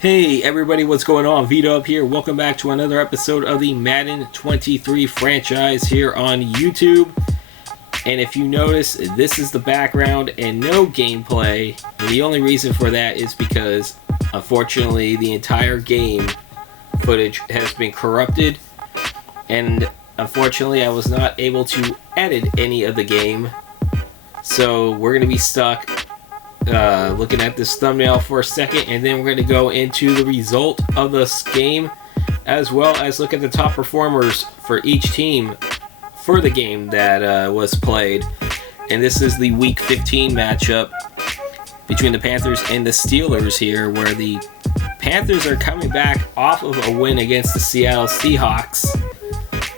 Hey everybody, what's going on? Vito up here. Welcome back to another episode of the Madden 23 franchise here on YouTube. And if you notice, this is the background and no gameplay. And the only reason for that is because, unfortunately, the entire game footage has been corrupted. And unfortunately, I was not able to edit any of the game. So we're going to be stuck looking at this thumbnail for a second, and then we're going to go into the result of this game, as well as look at the top performers for each team for the game that was played. And this is the Week 15 matchup between the Panthers and the Steelers here, where the Panthers are coming back off of a win against the Seattle Seahawks.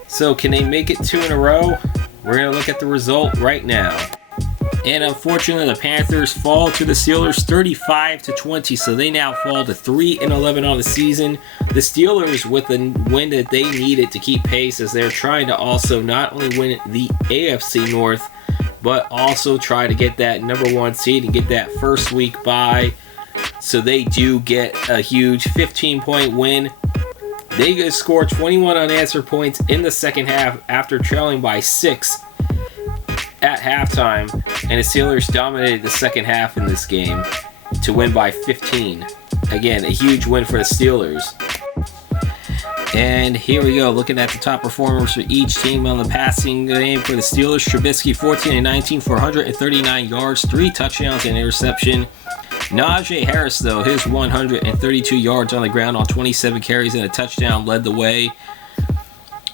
So can they make it 2 in a row? We're going to look at the result right now. And unfortunately, the Panthers fall to the Steelers 35-20, so they now fall to 3-11 on the season. The Steelers with the win that they needed to keep pace, as they're trying to also not only win the AFC North, but also try to get that number 1 seed and get that first week bye. So they do get a huge 15-point win. They score 21 unanswered points in the second half after trailing by 6 at halftime, and the Steelers dominated the second half in this game to win by 15. Again, a huge win for the Steelers. And here we go, looking at the top performers for each team on the passing game. For the Steelers, Trubisky 14-19 for 139 yards, 3 touchdowns and interception. Najee Harris, though, his 132 yards on the ground on 27 carries and a touchdown led the way.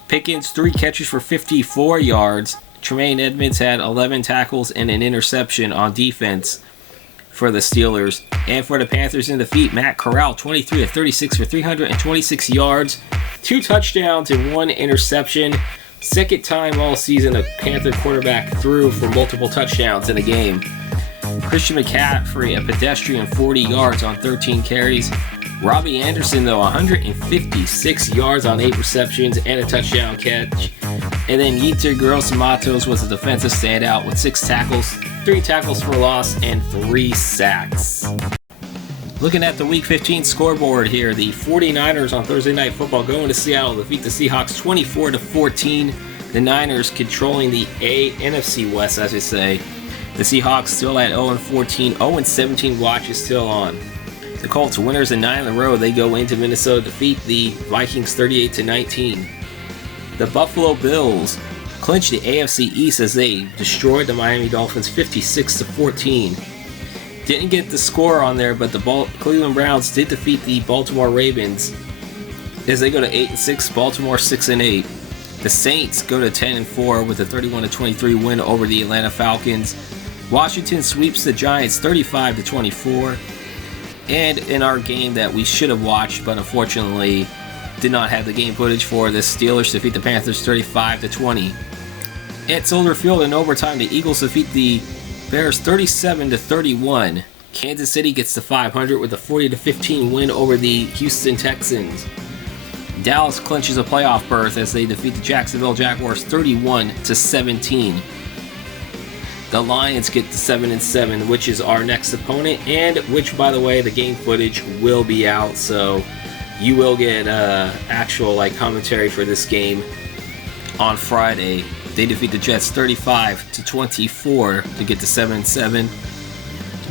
Pickens, 3 catches for 54 yards. Tremaine Edmonds had 11 tackles and an interception on defense for the Steelers. And for the Panthers in defeat, Matt Corral, 23-36 for 326 yards, 2 touchdowns and 1 interception. Second time all season a Panther quarterback threw for multiple touchdowns in a game. Christian McCaffrey, a pedestrian 40 yards on 13 carries. Robbie Anderson, though, 156 yards on 8 receptions and a touchdown catch. And then Yetur Gross-Matos was a defensive standout with 6 tackles, 3 tackles for loss, and 3 sacks. Looking at the Week 15 scoreboard here, the 49ers on Thursday Night Football going to Seattle to defeat the Seahawks 24-14. The Niners controlling the NFC West, as I say. The Seahawks still at 0-14, 0-17 watch is still on. The Colts, winners in 9 in a row, they go into Minnesota to defeat the Vikings 38-19. The Buffalo Bills clinched the AFC East as they destroyed the Miami Dolphins 56-14. Didn't get the score on there, but the Cleveland Browns did defeat the Baltimore Ravens as they go to 8-6, Baltimore 6-8. The Saints go to 10-4 with a 31-23 win over the Atlanta Falcons. Washington sweeps the Giants 35-24. And in our game that we should have watched, but unfortunately did not have the game footage for, the Steelers defeat the Panthers 35-20. At Soldier Field in overtime, the Eagles defeat the Bears 37-31. Kansas City gets to 500 with a 40-15 win over the Houston Texans. Dallas clinches a playoff berth as they defeat the Jacksonville Jaguars 31-17. The Lions get to 7-7, which is our next opponent, and which, by the way, the game footage will be out, so you will get actual commentary for this game on Friday. They defeat the Jets 35-24 to get to 7-7.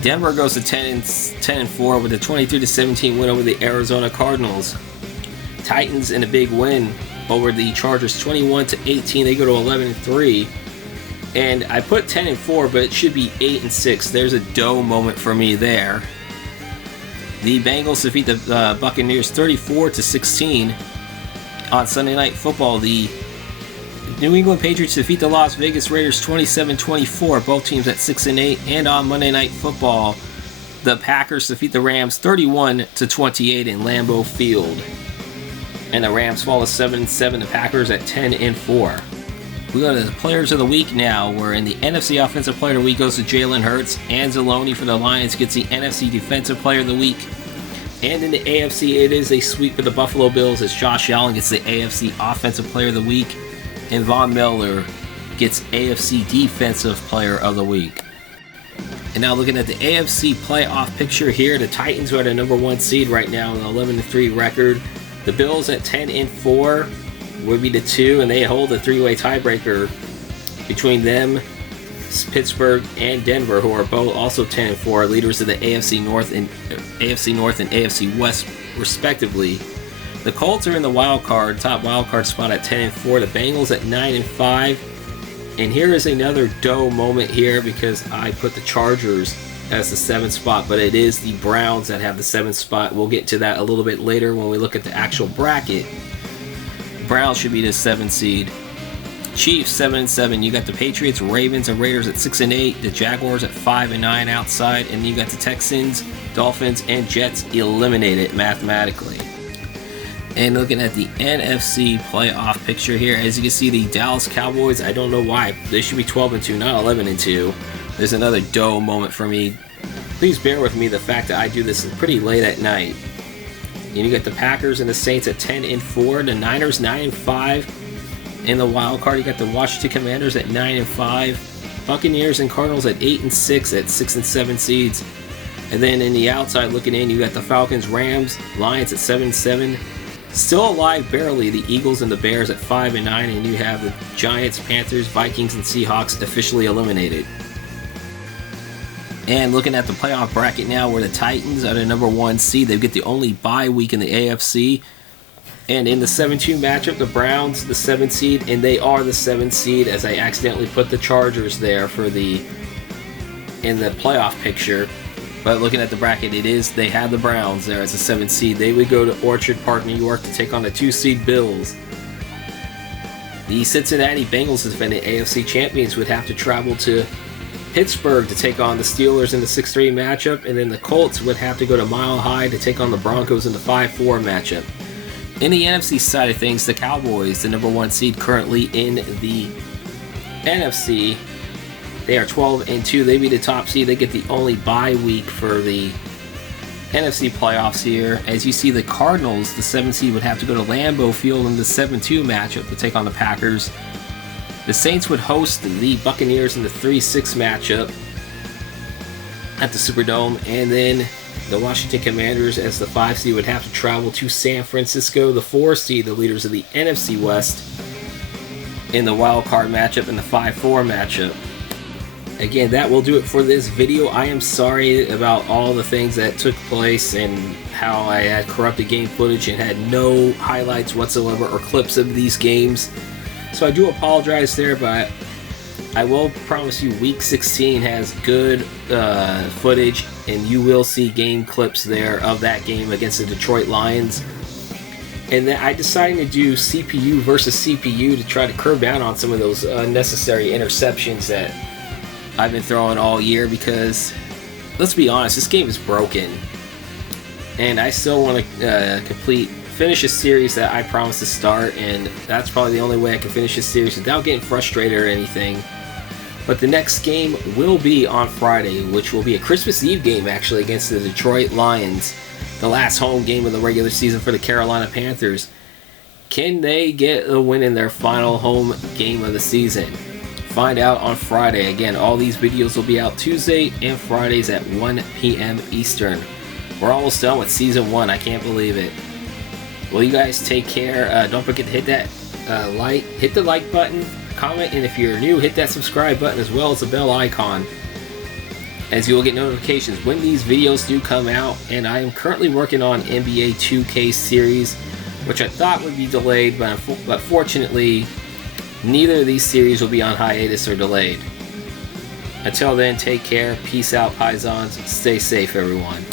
Denver goes to 10-4 with a 23-17 win over the Arizona Cardinals. Titans in a big win over the Chargers 21-18. They go to 11-3. And I put 10-4, but it should be 8-6. There's a dough moment for me there. The Bengals defeat the Buccaneers 34-16 on Sunday Night Football. The New England Patriots defeat the Las Vegas Raiders 27-24. Both teams at 6-8. And on Monday Night Football, the Packers defeat the Rams 31-28 in Lambeau Field. And the Rams fall to 7-7. The Packers at 10-4. We go to the Players of the Week now, where in the NFC Offensive Player of the Week goes to Jalen Hurts. Anzalone for the Lions gets the NFC Defensive Player of the Week. And in the AFC, it is a sweep for the Buffalo Bills as Josh Allen gets the AFC Offensive Player of the Week. And Von Miller gets AFC Defensive Player of the Week. And now looking at the AFC playoff picture here, the Titans are the number 1 seed right now with an 11-3 record. The Bills at 10-4 would be the 2, and they hold a 3-way tiebreaker between them, Pittsburgh, and Denver, who are both also 10-4, leaders of the AFC North and AFC West respectively. The Colts are in the top wild card spot at 10-4. The Bengals at 9-5. And here is another dough moment here because I put the Chargers as the 7th spot, but it is the Browns that have the 7th spot. We'll get to that a little bit later when we look at the actual bracket. Browns should be the 7th seed. Chiefs 7-7. You got the Patriots, Ravens, and Raiders at 6-8. The Jaguars at 5-9 outside, and you got the Texans, Dolphins, and Jets eliminated mathematically. And looking at the NFC playoff picture here, as you can see, the Dallas Cowboys, I don't know why, they should be 12-2, not 11-2. There's another dough moment for me. Please bear with me, the fact that I do this pretty late at night. And you got the Packers and the Saints at 10-4, the Niners 9-5. In the wild card, you got the Washington Commanders at 9-5, Buccaneers and Cardinals at 8-6 at 6 and 7 seeds. And then in the outside looking in, you got the Falcons, Rams, Lions at 7-7. Still alive barely, the Eagles and the Bears at 5-9, and you have the Giants, Panthers, Vikings, and Seahawks officially eliminated. And looking at the playoff bracket now, where the Titans are the number 1 seed, they get the only bye week in the AFC. And in the 7-2 matchup, the Browns, the 7th seed, and they are the 7th seed, as I accidentally put the Chargers there in the playoff picture. But looking at the bracket, they have the Browns there as a 7th seed. They would go to Orchard Park, New York to take on the 2-seed Bills. The Cincinnati Bengals, defending AFC champions, would have to travel to Pittsburgh to take on the Steelers in the 6-3 matchup. And then the Colts would have to go to Mile High to take on the Broncos in the 5-4 matchup. In the NFC side of things, the Cowboys, the number 1 seed currently in the NFC, they are 12-2. They be the top seed. They get the only bye week for the NFC playoffs here. As you see, the Cardinals, the 7th seed, would have to go to Lambeau Field in the 7-2 matchup to take on the Packers. The Saints would host the Buccaneers in the 3-6 matchup at the Superdome. And then the Washington Commanders, as the 5 seed, would have to travel to San Francisco, the 4 seed, the leaders of the NFC West, in the wild card matchup in the 5-4 matchup. Again, that will do it for this video. I am sorry about all the things that took place and how I had corrupted game footage and had no highlights whatsoever or clips of these games. So I do apologize there, but I will promise you week 16 has good footage, and you will see game clips there of that game against the Detroit Lions. And then I decided to do CPU versus CPU to try to curb down on some of those unnecessary interceptions that I've been throwing all year, because let's be honest, this game is broken. And I still want to finish a series that I promised to start, and that's probably the only way I can finish this series without getting frustrated or anything. But the next game will be on Friday, which will be a Christmas Eve game actually against the Detroit Lions, the last home game of the regular season for the Carolina Panthers. Can they get a win in their final home game of the season? Find out on Friday. Again, all these videos will be out Tuesday and Fridays at 1 p.m. Eastern. We're almost done with Season 1. I can't believe it. Well, you guys take care. Don't forget to hit that hit the like button, comment, and if you're new, hit that subscribe button as well as the bell icon, as you will get notifications when these videos do come out. And I am currently working on NBA 2K series, which I thought would be delayed, but fortunately, neither of these series will be on hiatus or delayed. Until then, take care, peace out, Paisans, stay safe everyone.